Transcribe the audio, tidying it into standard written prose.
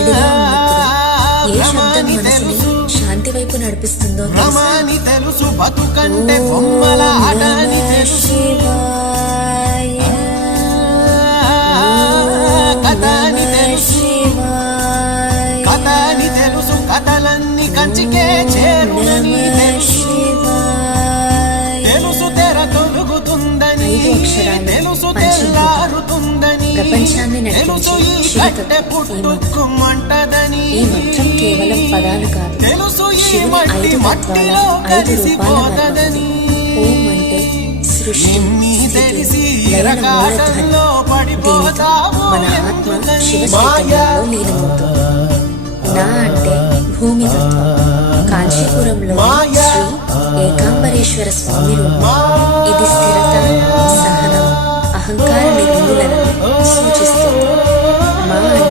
చెడుగా ఉన్నప్పుడు ఏ శబ్దం మనసుని శాంతి వైపు నడిపిస్తుందో తెలుసు. బతుకంటే బొమ్మల ఆటని తెలుసు. కథని తెలుసు. కథని తెలుసు. కథలన్నీ కంచికే చేరునని తెలుసు. తెలుసు తెర తొలుగుతుందని, తెలుసు తెల్లారుతుందని, తెలుసు ఈ కట్టె పుట్టుకుమంటదని, ఈ మంత్రం కేవలం పదాలు కాదు, తెలుసు ఈ శివుని మట్టి 5 మట్టిలో తత్వాల 5 రూపాల కలిసిపోతదని. ఓం అంటే సృష్టి, తెలిసి లయన మూలధ్వని. దీనితో మన ఆత్మ శివ చైతన్యంలో లీనమవుతుంది. నా అంటే భూమి తత్వం, కాంచీపురంలో శ్రీ ఏకాంబరేశ్వర స్వామి రూపం. ఇది స్థిరత,